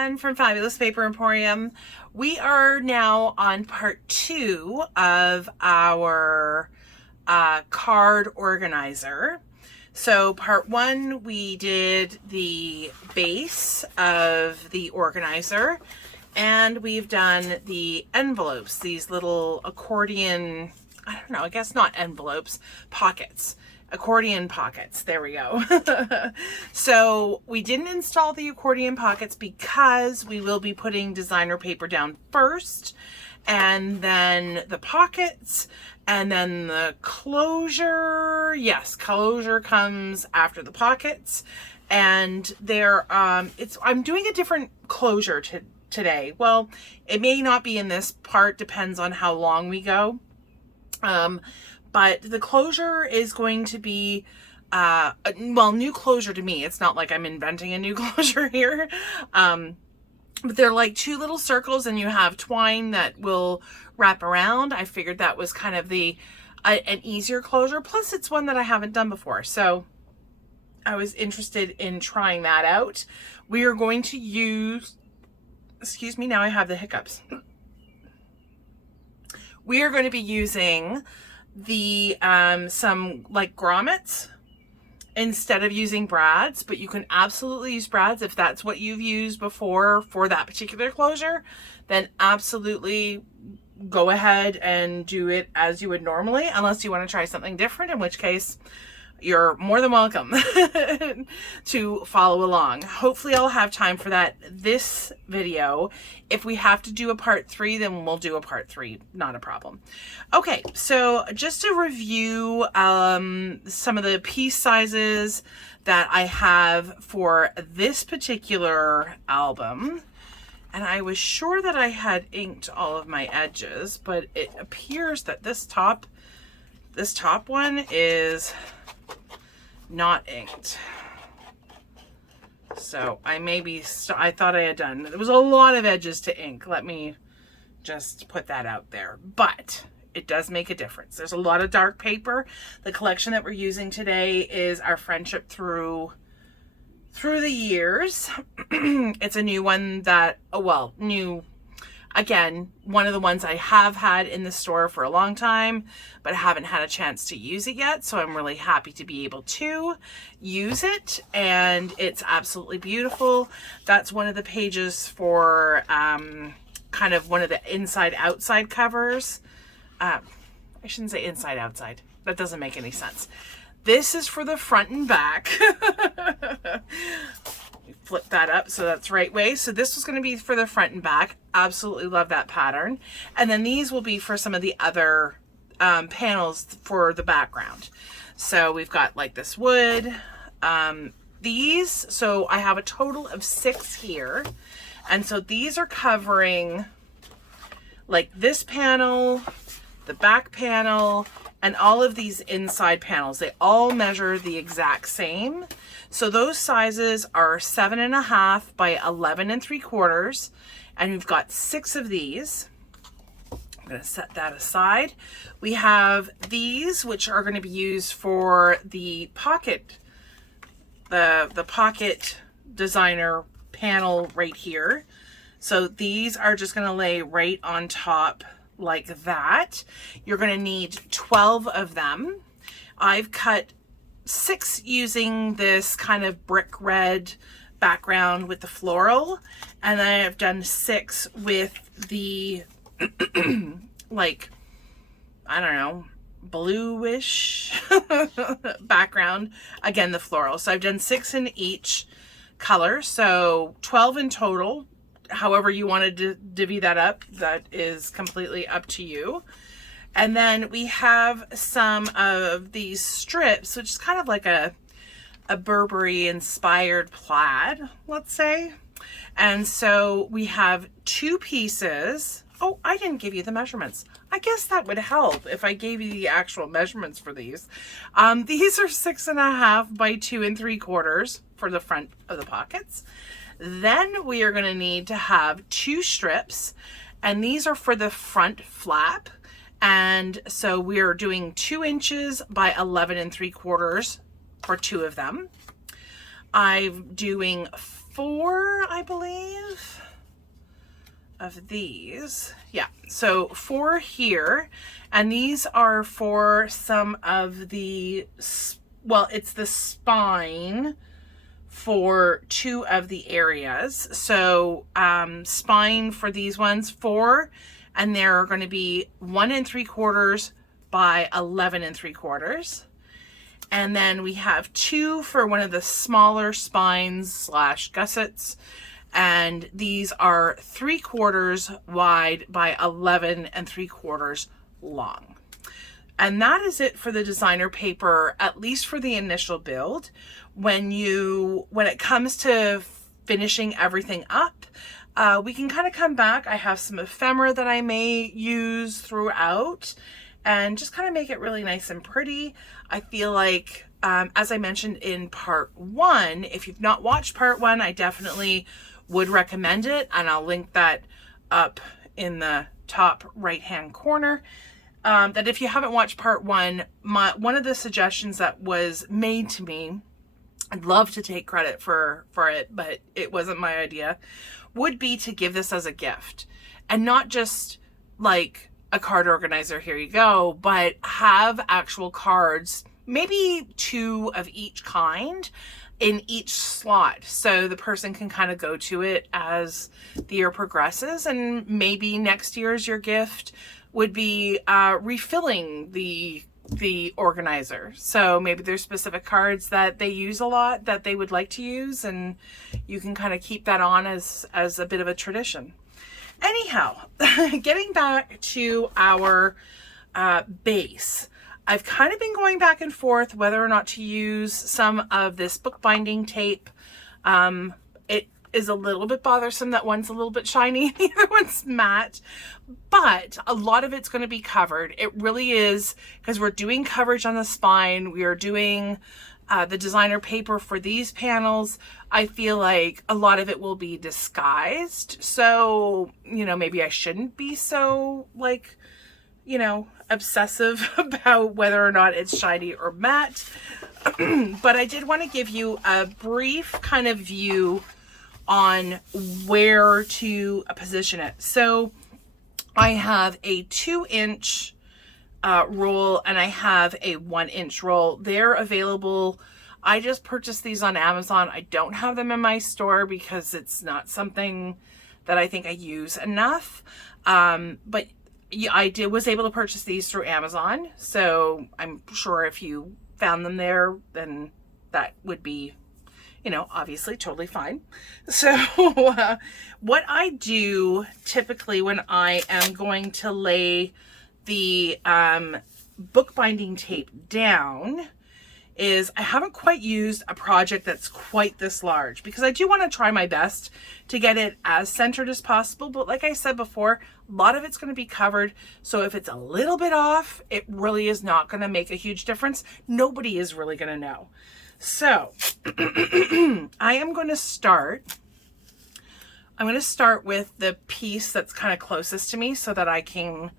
again from Fabulous Paper Emporium. We are now on part 2 of our card organizer. So part 1, we did the base of the organizer, and we've done the envelopes, these little accordion, I don't know, I guess not envelopes, pockets. Accordion pockets. There we go. So we didn't install the accordion pockets because we will be putting designer paper down first, and then the pockets, and then the closure. Yes, closure comes after the pockets. And there, I'm doing a different closure today. Well, it may not be in this part, depends on how long we go. But the closure is going to be, well, new closure to me. It's not like I'm inventing a new closure here. But they're like 2 little circles, and you have twine that will wrap around. I figured that was kind of an easier closure. Plus, it's one that I haven't done before. So I was interested in trying that out. We are going to use, excuse me, now I have the hiccups. We are going to be using the some like grommets instead of using brads, but you can absolutely use brads if that's what you've used before for that particular closure. Then absolutely go ahead and do it as you would normally, unless you want to try something different, in which case you're more than welcome to follow along. Hopefully I'll have time for that this video. If we have to do a part 3, then we'll do a part 3, not a problem. Okay, so just to review some of the piece sizes that I have for this particular album. And I was sure that I had inked all of my edges, but it appears that this top one is not inked. So I I thought I had done. There was a lot of edges to ink. Let me just put that out there. But it does make a difference. There's a lot of dark paper. The collection that we're using today is our Friendship Thru the Years. It's a new one that, new. Again, one of the ones I have had in the store for a long time, but I haven't had a chance to use it yet. So I'm really happy to be able to use it, and it's absolutely beautiful. That's one of the pages for kind of one of the inside-outside covers. I shouldn't say inside-outside. That doesn't make any sense. This is for the front and back. Flip that up so that's right way. So this was going to be for the front and back. Absolutely love that pattern. And then these will be for some of the other panels for the background. So we've got like this wood. These, so I have a total of 6 here. And so these are covering like this panel, the back panel, and all of these inside panels. They all measure the exact same. So those sizes are 7.5 by 11 3/4, and we've got 6 of these. I'm going to set that aside. We have these, which are going to be used for the pocket, the pocket designer panel right here. So these are just going to lay right on top like that. You're going to need 12 of them. I've cut 6 using this kind of brick red background with the floral, and then I've done 6 with the like, I don't know, bluish background, again the floral. So I've done 6 in each color, so 12 in total. However you want to divvy that up, that is completely up to you. And then we have some of these strips, which is kind of like a Burberry inspired plaid, let's say. And so we have 2 pieces. Oh, I didn't give you the measurements. I guess that would help if I gave you the actual measurements for these. These are 6.5 by 2 3/4 for the front of the pockets. Then we are going to need to have 2 strips, and these are for the front flap. And so we're doing 2 inches by 11 3/4 for 2 of them. I'm doing 4, I believe, of these. Yeah, so 4 here, and these are for some of the, well, it's the spine for 2 of the areas. So spine for these ones, 4, and they're going to be 1 3/4 by 11 3/4. And then we have 2 for one of the smaller spines / gussets. And these are 3/4 wide by 11 3/4 long. And that is it for the designer paper, at least for the initial build. When it comes to finishing everything up, we can kind of come back. I have some ephemera that I may use throughout and just kind of make it really nice and pretty. I feel like, as I mentioned in part 1, if you've not watched part 1, I definitely would recommend it, and I'll link that up in the top right hand corner. That if you haven't watched part 1, one of the suggestions that was made to me, I'd love to take credit for it, but it wasn't my idea, would be to give this as a gift, and not just like a card organizer, here you go, but have actual cards, maybe 2 of each kind in each slot, so the person can kind of go to it as the year progresses. And maybe next year's your gift would be refilling the organizer. So maybe there's specific cards that they use a lot that they would like to use, and you can kind of keep that on as a bit of a tradition. Anyhow, getting back to our base, I've kind of been going back and forth whether or not to use some of this bookbinding tape. It is a little bit bothersome that one's a little bit shiny, the other one's matte, but a lot of it's going to be covered. It really is, because we're doing coverage on the spine. We are doing the designer paper for these panels. I feel like a lot of it will be disguised. So, maybe I shouldn't be so obsessive about whether or not it's shiny or matte. But I did want to give you a brief kind of view on where to position it. So I have a 2-inch roll, and I have a 1-inch roll. They're available. I just purchased these on Amazon. I don't have them in my store because it's not something that I think I use enough. But yeah, I was able to purchase these through Amazon. So I'm sure if you found them there, then that would be, obviously totally fine. So what I do typically when I am going to lay the bookbinding tape down is, I haven't quite used a project that's quite this large, because I do want to try my best to get it as centered as possible. But like I said before, a lot of it's going to be covered. So if it's a little bit off, it really is not going to make a huge difference. Nobody is really going to know. So I am going to start. I'm going to start with the piece that's kind of closest to me so that I can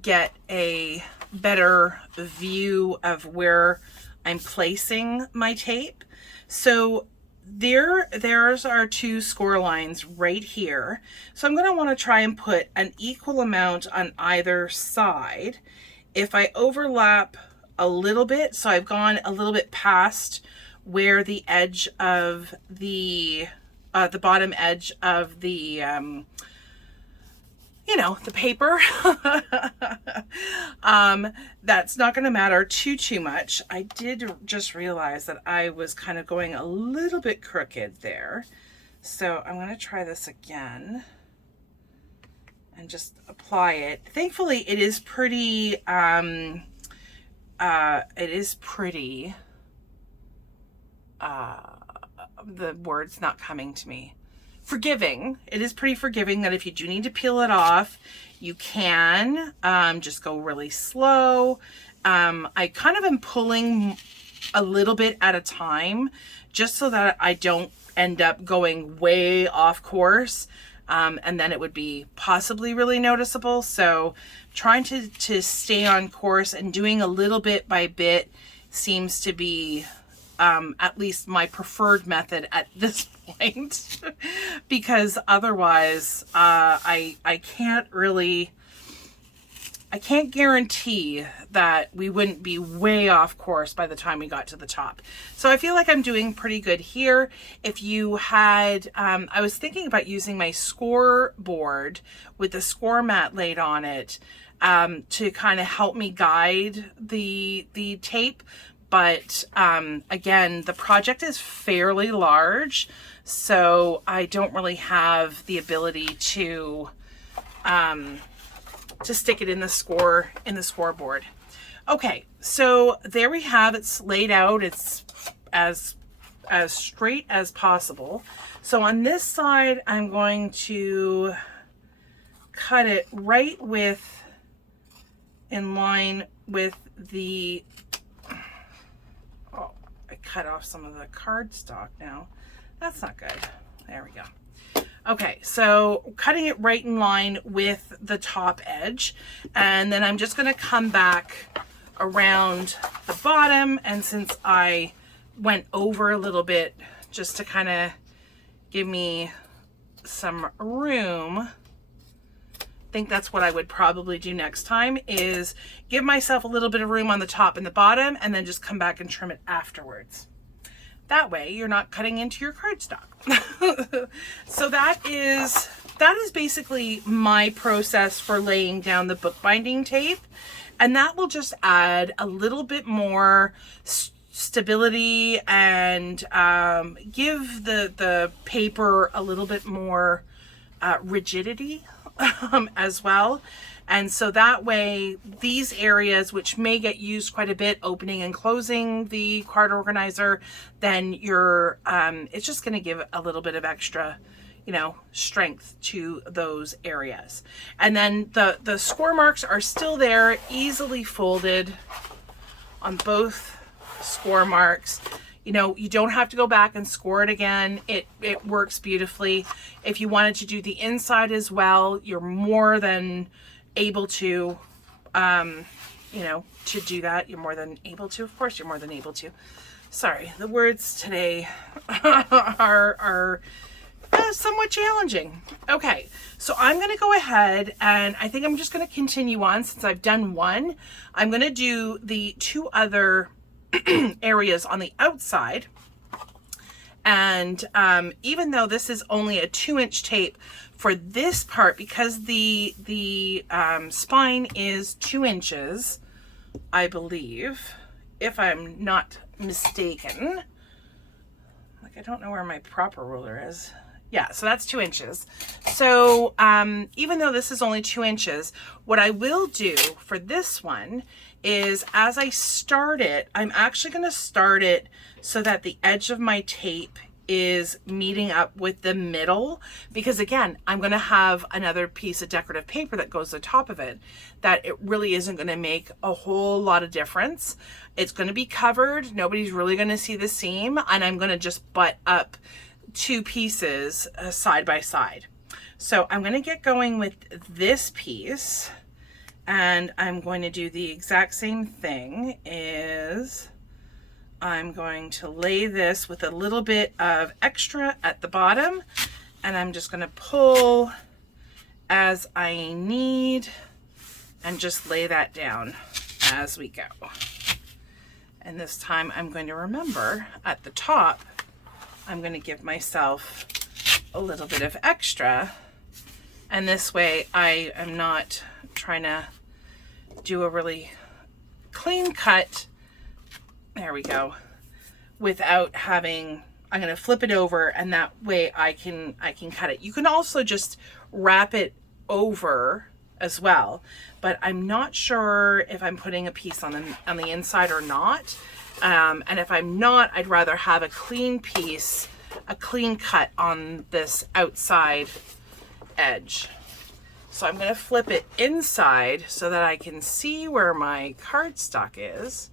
get a better view of where I'm placing my tape. So there's our 2 score lines right here. So I'm going to want to try and put an equal amount on either side. If I overlap a little bit, so I've gone a little bit past where the edge of the bottom edge of the the paper, that's not going to matter too much. I did just realize that I was kind of going a little bit crooked there. So I'm going to try this again and just apply it. Thankfully, it is pretty, the word's not coming to me. Forgiving. It is pretty forgiving that if you do need to peel it off, you can just go really slow. I kind of am pulling a little bit at a time just so that I don't end up going way off course, and then it would be possibly really noticeable. So trying to stay on course and doing a little bit by bit seems to be at least my preferred method at this point, because otherwise I can't guarantee that we wouldn't be way off course by the time we got to the top. So I feel like I'm doing pretty good here. If you had, I was thinking about using my scoreboard with the score mat laid on it to kind of help me guide the tape. But again, the project is fairly large, so I don't really have the ability to stick it in the scoreboard. Okay, so there we have it's laid out. It's as straight as possible. So on this side, I'm going to cut it right in line with the, oh, I cut off some of the cardstock now. That's not good. There we go. Okay, so cutting it right in line with the top edge, and then I'm just going to come back around the bottom, and since I went over a little bit just to kind of give me some room, I think that's what I would probably do next time, is give myself a little bit of room on the top and the bottom, and then just come back and trim it afterwards. That way you're not cutting into your cardstock. So that is basically my process for laying down the bookbinding tape. And that will just add a little bit more stability and give the paper a little bit more rigidity as well. And so that way, these areas, which may get used quite a bit, opening and closing the card organizer, then you're, it's just going to give a little bit of extra, strength to those areas. And then the score marks are still there, easily folded on both score marks. You don't have to go back and score it again. It works beautifully. If you wanted to do the inside as well, you're more than able to, to do that. You're more than able to. Of course, you're more than able to. Sorry, the words today are somewhat challenging. Okay, so I'm going to go ahead, and I think I'm just going to continue on since I've done one. I'm going to do the two other areas on the outside. And even though this is only a 2-inch tape for this part, because the spine is 2 inches, I believe, if I'm not mistaken. Like, I don't know where my proper ruler is. Yeah, so that's 2 inches. So even though this is only 2 inches, what I will do for this one is, as I start it, I'm actually going to start it so that the edge of my tape is meeting up with the middle, because again, I'm going to have another piece of decorative paper that goes on top of it, that it really isn't going to make a whole lot of difference. It's going to be covered. Nobody's really going to see the seam, and I'm going to just butt up two pieces side by side. So I'm going to get going with this piece, and I'm going to do the exact same thing. Is I'm going to lay this with a little bit of extra at the bottom, and I'm just going to pull as I need and just lay that down as we go. And this time I'm going to remember at the top, I'm going to give myself a little bit of extra, and this way I am not trying to do a really clean cut. There we go. Without having, I'm going to flip it over, and that way I can cut it. You can also just wrap it over as well, but I'm not sure if I'm putting a piece on the inside or not. And if I'm not, I'd rather have a clean piece, a clean cut on this outside edge. So I'm going to flip it inside so that I can see where my cardstock is.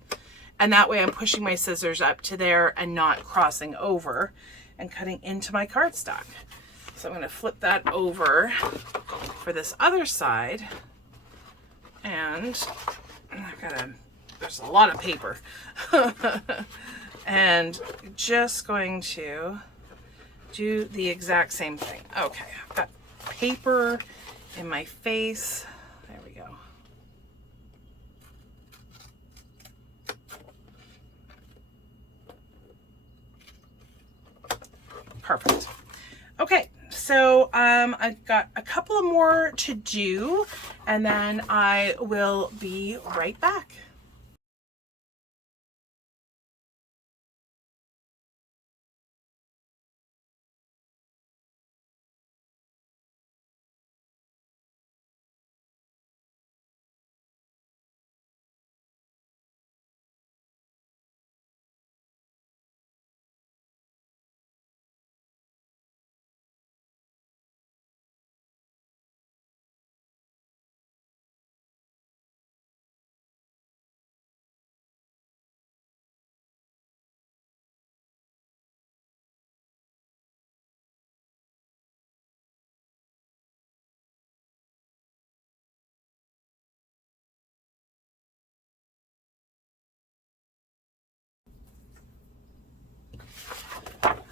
And that way I'm pushing my scissors up to there and not crossing over and cutting into my cardstock. So I'm going to flip that over for this other side. And there's a lot of paper. And just going to do the exact same thing. Okay, I've got paper in my face. There we go. Perfect. Okay, so I've got a couple of more to do, and then I will be right back.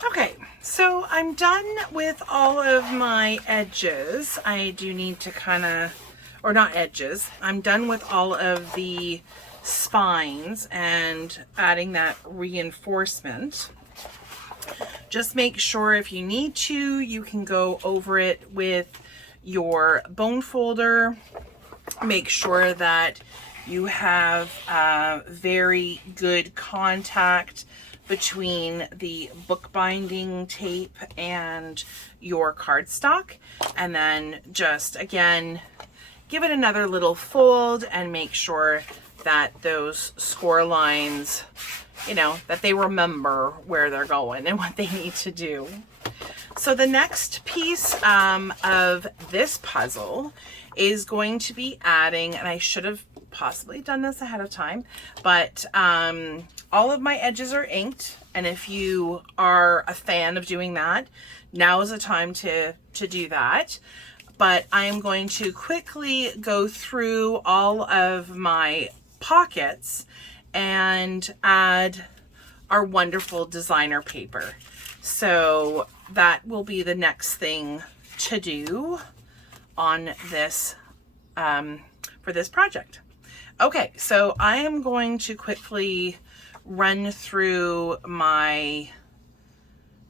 Okay, so I'm done with all of my edges. I do need to kind of, or not edges, I'm done with all of the spines and adding that reinforcement. Just make sure if you need to, you can go over it with your bone folder. Make sure that you have very good contact between the bookbinding tape and your cardstock, and then just again give it another little fold and make sure that those score lines, you know, that they remember where they're going and what they need to do. So the next piece of this puzzle is going to be adding, and I should have possibly done this ahead of time, but all of my edges are inked, and if you are a fan of doing that, now is the time to do that. But I am going to quickly go through all of my pockets and add our wonderful designer paper. So that will be the next thing to do on this for this project. Okay, so I am going to quickly run through my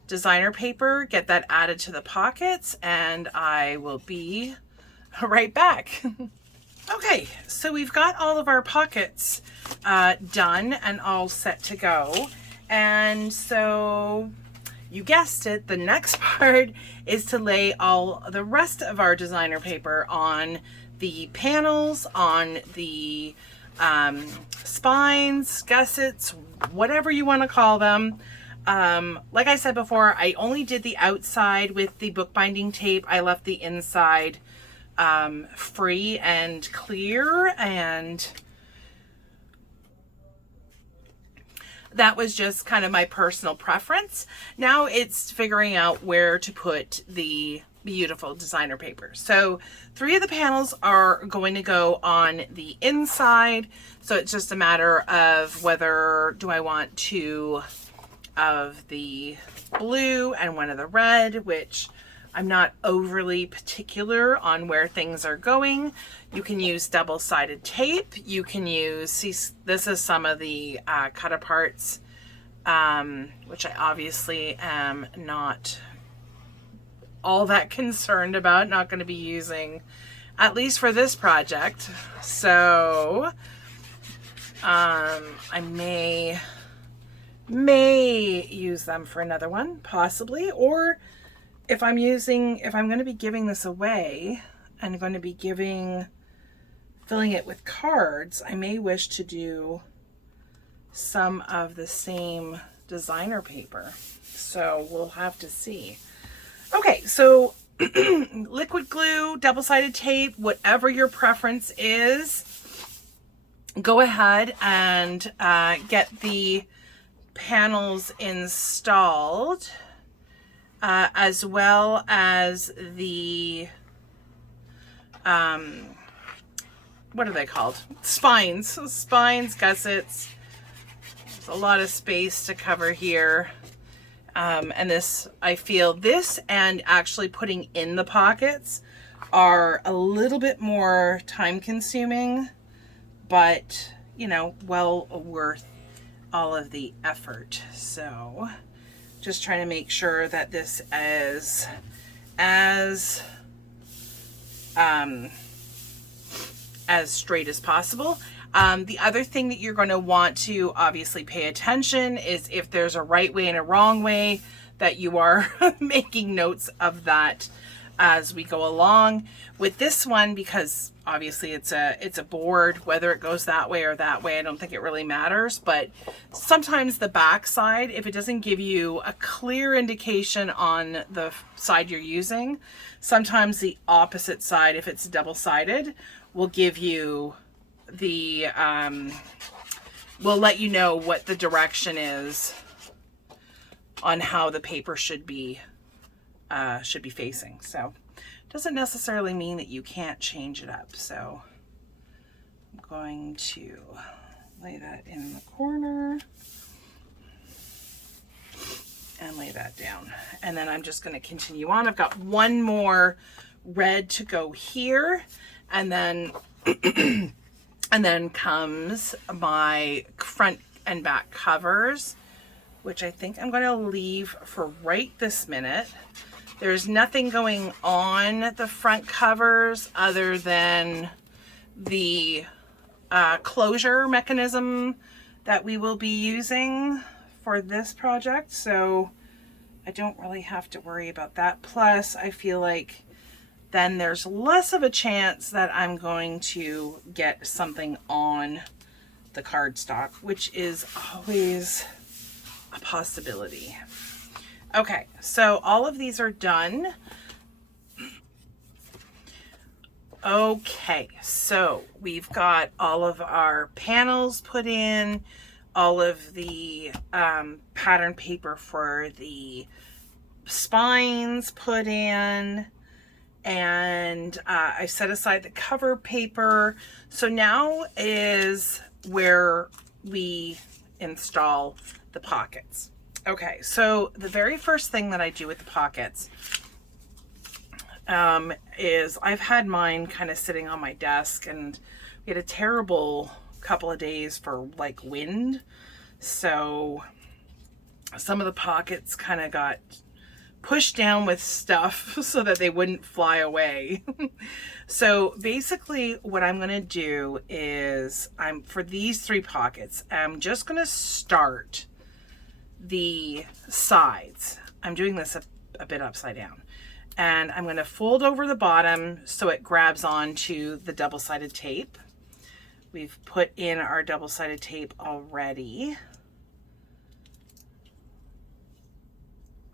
designer paper, get that added to the pockets, and I will be right back. Okay, so we've got all of our pockets done and all set to go. And so you guessed it, the next part is to lay all the rest of our designer paper on the panels, on the spines, gussets, whatever you want to call them. Like I said before, I only did the outside with the bookbinding tape. I left the inside free and clear, and that was just kind of my personal preference. Now it's figuring out where to put the beautiful designer paper. So 3 of the panels are going to go on the inside. So it's just a matter of whether do I want 2 of the blue and 1 of the red, which I'm not overly particular on where things are going. You can use double-sided tape. You can use, see, this is some of the cut aparts, which I obviously am not all that concerned about, not going to be using, at least for this project. So I may use them for another one, possibly, or if I'm going to be giving this away and going to be filling it with cards, I may wish to do some of the same designer paper. So we'll have to see. Okay, so liquid glue, double-sided tape, whatever your preference is, go ahead and get the panels installed, as well as the what are they called? Spines, gussets. It's a lot of space to cover here. And this, I feel this and actually putting in the pockets are a little bit more time consuming, but you know, well worth all of the effort. So just trying to make sure that this is as straight as possible. The other thing that you're going to want to obviously pay attention is if there's a right way and a wrong way, that you are making notes of that as we go along. With this one, because obviously it's a board, whether it goes that way or that way, I don't think it really matters. But sometimes the back side, if it doesn't give you a clear indication on the side you're using, sometimes the opposite side, if it's double-sided, will give you the will let you know what the direction is on how the paper should be facing. So doesn't necessarily mean that you can't change it up. So I'm going to lay that in the corner and lay that down. And then I'm just going to continue on. I've got one more red to go here, and then and then comes my front and back covers, which I think I'm going to leave for right this minute. There's nothing going on the front covers other than the closure mechanism that we will be using for this project. So I don't really have to worry about that. Plus, I feel like then there's less of a chance that I'm going to get something on the cardstock, which is always a possibility. Okay, so all of these are done. Okay, so we've got all of our panels put in, all of the pattern paper for the spines put in, and I set aside the cover paper. So now is where we install the pockets. Okay, so the very first thing that I do with the pockets is I've had mine kind of sitting on my desk, and we had a terrible couple of days for like wind. So some of the pockets kind of got pushed down with stuff so that they wouldn't fly away. So basically what I'm going to do is for these three pockets, I'm just going to start the sides. I'm doing this a bit upside down, and I'm going to fold over the bottom so it grabs onto the double-sided tape. We've put in our double-sided tape already.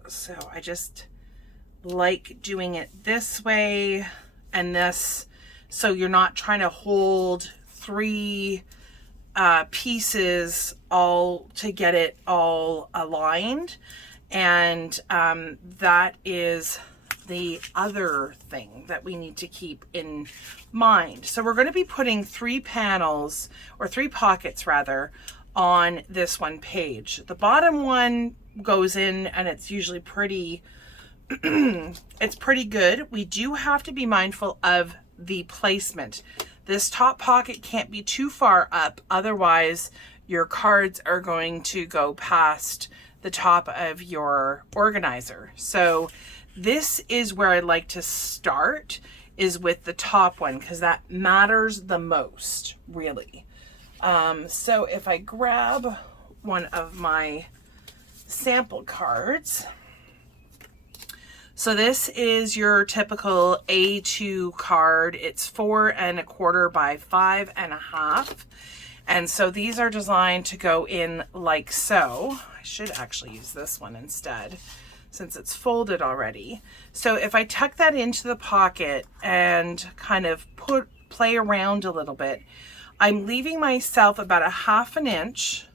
So I just like doing it this way and this, so you're not trying to hold three pieces all to get it all aligned. And that is the other thing that we need to keep in mind. So we're going to be putting three panels, or three pockets rather, on this one page. The bottom one goes in and it's usually pretty it's pretty good. We do have to be mindful of the placement. This top pocket can't be too far up, otherwise your cards are going to go past the top of your organizer. So this is where I like to start, is with the top one, because that matters the most, really. So if I grab one of my sample cards, so this is your typical A2 card. It's 4 1/4 by 5 1/2. And so these are designed to go in like so. I should actually use this one instead, since it's folded already. So if I tuck that into the pocket and kind of play around a little bit, I'm leaving myself about 1/2 inch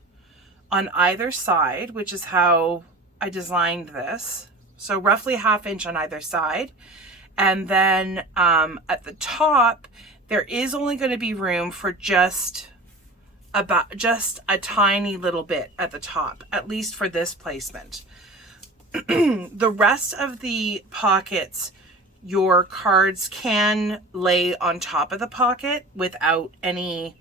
on either side, which is how I designed this. So roughly 1/2 inch on either side. And then at the top, there is only going to be room for just about just a tiny little bit at the top, at least for this placement. The rest of the pockets, your cards can lay on top of the pocket without any,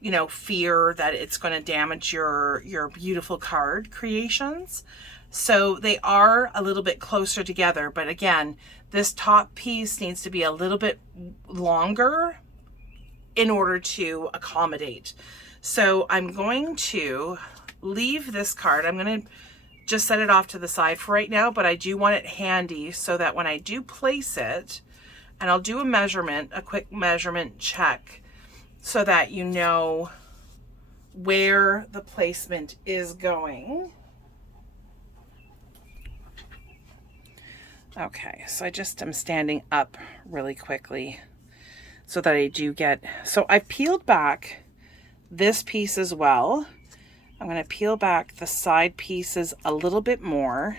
you know, fear that it's going to damage your beautiful card creations. So they are a little bit closer together, but again, this top piece needs to be a little bit longer in order to accommodate. So I'm going to leave this card. I'm going to just set it off to the side for right now, but I do want it handy so that when I do place it, and I'll do a measurement, a quick measurement check, so that you know where the placement is going. Okay, so I just am standing up really quickly so that I do get, so I've peeled back this piece as well. I'm going to peel back the side pieces a little bit more.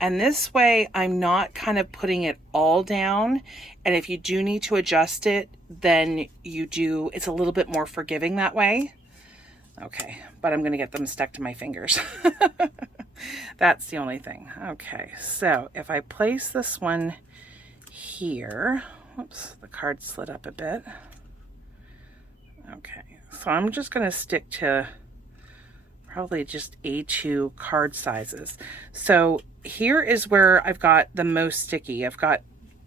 And this way I'm not kind of putting it all down. And if you do need to adjust it, then you do, it's a little bit more forgiving that way. Okay, but I'm going to get them stuck to my fingers. That's the only thing. Okay, so if I place this one here, oops, the card slid up a bit. Okay, so I'm just going to stick to probably just A2 card sizes. So here is where I've got the most sticky. I've got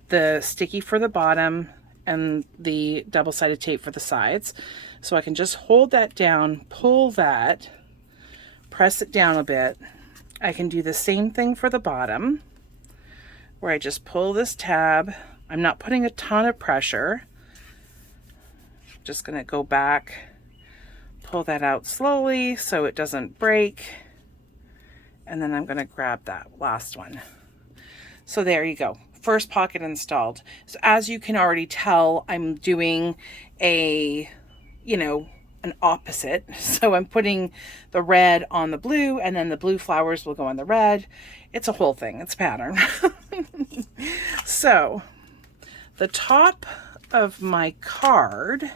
the sticky for the bottom and the double-sided tape for the sides. So I can just hold that down, pull that, press it down a bit. I can do the same thing for the bottom, where I just pull this tab. I'm not putting a ton of pressure. Just gonna go back, pull that out slowly so it doesn't break. And then I'm gonna grab that last one. So there you go, first pocket installed. So as you can already tell, I'm doing a, you know, an opposite. So I'm putting the red on the blue, and then the blue flowers will go on the red. It's a whole thing, it's a pattern. So the top of my card,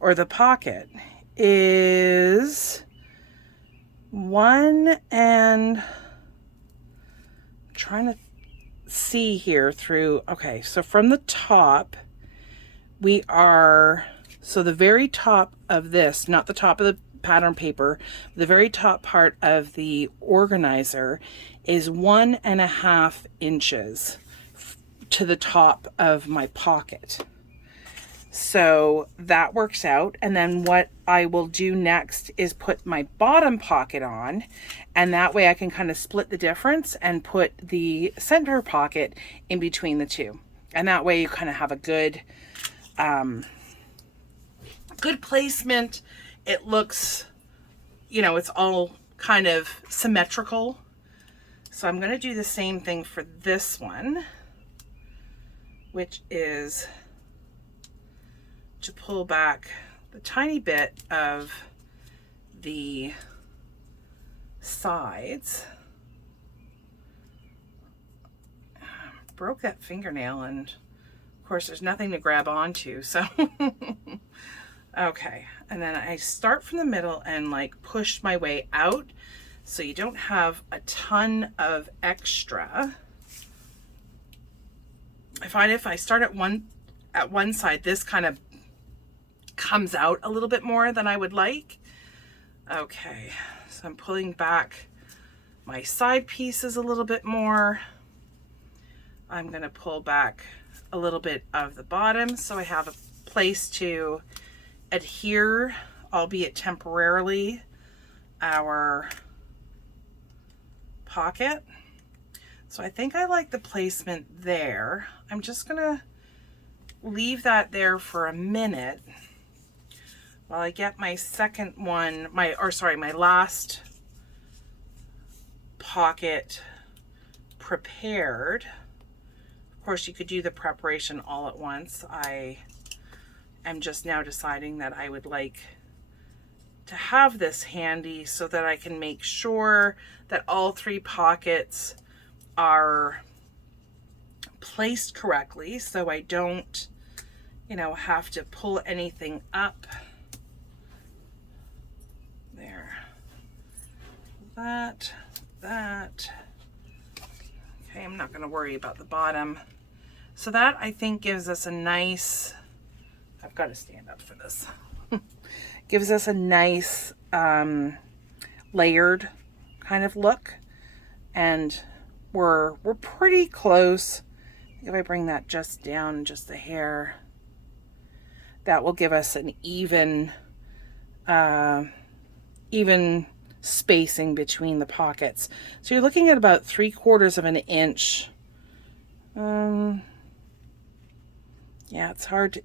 or the pocket, is 1 and I'm trying to see here through. Okay, so from the top we are, so the very top of this, not the top of the pattern paper, the very top part of the organizer is 1.5 inches to the top of my pocket. So that works out. And then what I will do next is put my bottom pocket on, and that way I can kind of split the difference and put the center pocket in between the two. And that way you kind of have a good, good placement. It looks, you know, it's all kind of symmetrical. So I'm going to do the same thing for this one, which is to pull back the tiny bit of the sides. Broke that fingernail, and of course there's nothing to grab onto, so okay, and then I start from the middle and like push my way out so you don't have a ton of extra. I find if I start at one side, this kind of comes out a little bit more than I would like. Okay, so I'm pulling back my side pieces a little bit more. I'm going to pull back a little bit of the bottom so I have a place to adhere, albeit temporarily, our pocket. So I think I like the placement there. I'm just going to leave that there for a minute while I get my second one, my last pocket prepared. Of course, you could do the preparation all at once. I am just now deciding that I would like to have this handy so that I can make sure that all 3 pockets are placed correctly, so I don't, you know, have to pull anything up. that. Okay, I'm not going to worry about the bottom. So that, I think, gives us a nice, I've got to stand up for this, gives us a nice layered kind of look. And we're pretty close. If I bring that just down just a hair, that will give us an even spacing between the pockets. So you're looking at about 3/4 of an inch. Yeah, it's hard to,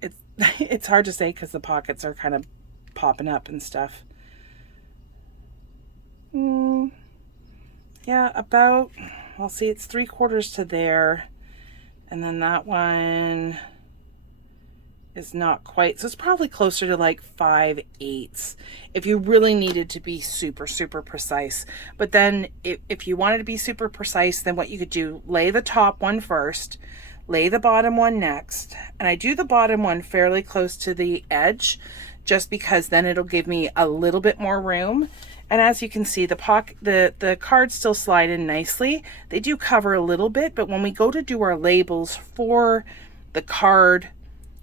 it's hard to say because the pockets are kind of popping up and stuff. Yeah, about, well, see, it's 3/4 to there, and then that one is not quite, so it's probably closer to like 5/8 if you really needed to be super precise. But then if you wanted to be super precise, then what you could do, lay the top one first, lay the bottom one next, and I do the bottom one fairly close to the edge just because then it'll give me a little bit more room. And as you can see, the cards still slide in nicely. They do cover a little bit, but when we go to do our labels for the card,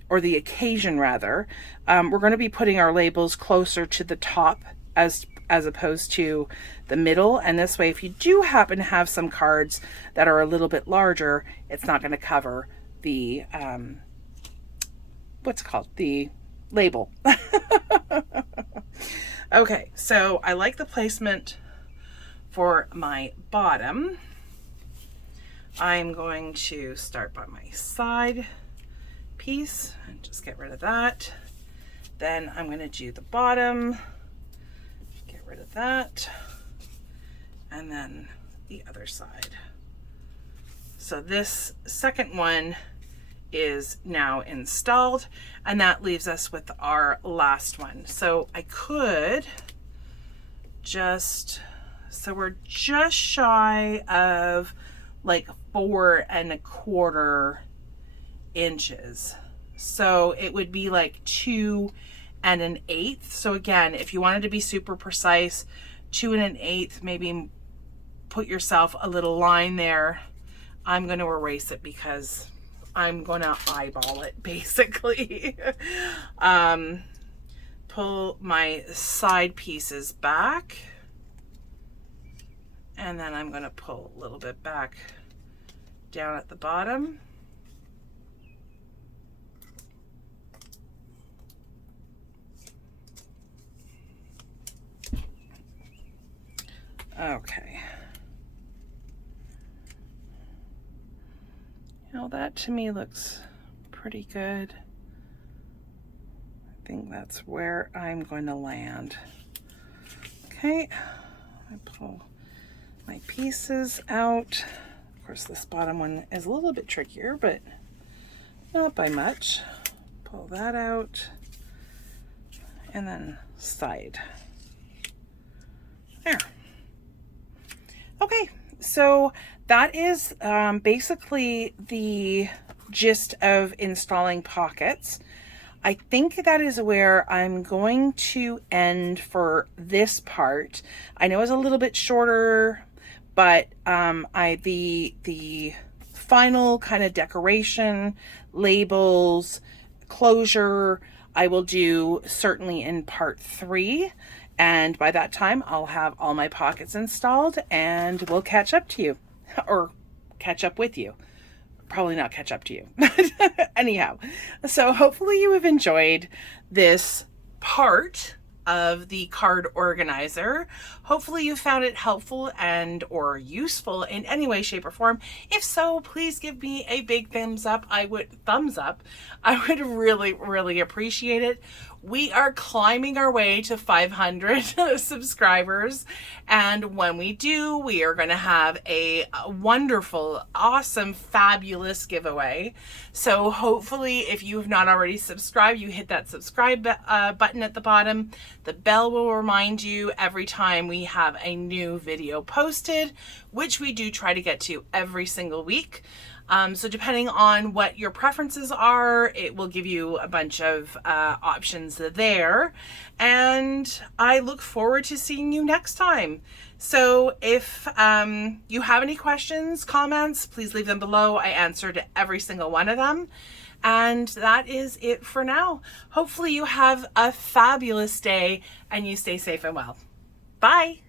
or the occasion rather, we're going to be putting our labels closer to the top as opposed to the middle. And this way, if you do happen to have some cards that are a little bit larger, it's not going to cover the, what's it called? The label. Okay, so I like the placement for my bottom. I'm going to start by my side piece and just get rid of that. Then I'm going to do the bottom, get rid of that, and then the other side. So this second one is now installed, and that leaves us with our last one. So I could just, so we're just shy of like 4¼ inches. So it would be like 2 1/8. So again, if you wanted to be super precise, 2 1/8, maybe put yourself a little line there. I'm going to erase it because I'm going to eyeball it basically. Pull my side pieces back, and then I'm going to pull a little bit back down at the bottom. Okay. Now that to me looks pretty good. I think that's where I'm going to land. Okay, I pull my pieces out. Of course, this bottom one is a little bit trickier, but not by much. Pull that out, and then side. There. Okay, so that is basically the gist of installing pockets. I think that is where I'm going to end for this part. I know it's a little bit shorter, but the final kind of decoration, labels, closure, I will do certainly in part 3. And by that time, I'll have all my pockets installed, and we'll catch up to you, or catch up with you. Probably not catch up to you. Anyhow, so hopefully you have enjoyed this part of the card organizer. Hopefully you found it helpful and or useful in any way, shape, or form. If so, please give me a big thumbs up. I would really appreciate it. We are climbing our way to 500 subscribers, and when we do, we are going to have a wonderful, awesome, fabulous giveaway. So hopefully, if you have not already subscribed, you hit that subscribe button at the bottom. The bell will remind you every time we have a new video posted, which we do try to get to every single week. So depending on what your preferences are, it will give you a bunch of options there. And I look forward to seeing you next time. So if you have any questions, comments, please leave them below. I answered every single one of them. And that is it for now. Hopefully you have a fabulous day and you stay safe and well. Bye.